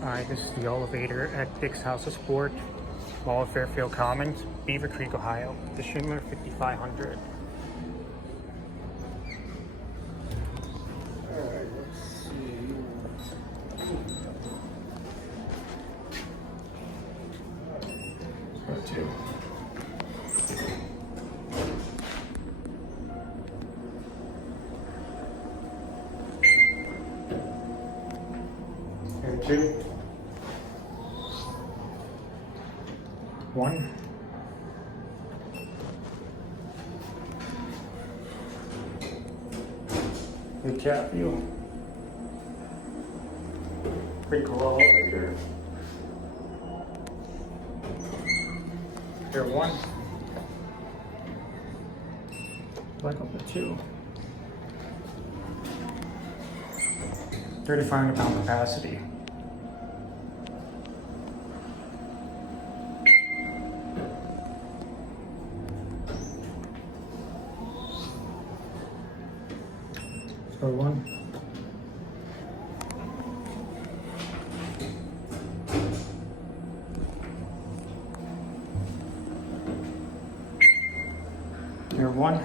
Alright, this is the elevator at Dick's House of Sport, Mall of Fairfield Commons, Beavercreek, Ohio. The Schindler 5500. Alright, let's see. Let's go two. Here, two. One. Good chat view. Pretty cool elevator. Here, one. Back up to two. 3,500-pound capacity. So one. Here, one.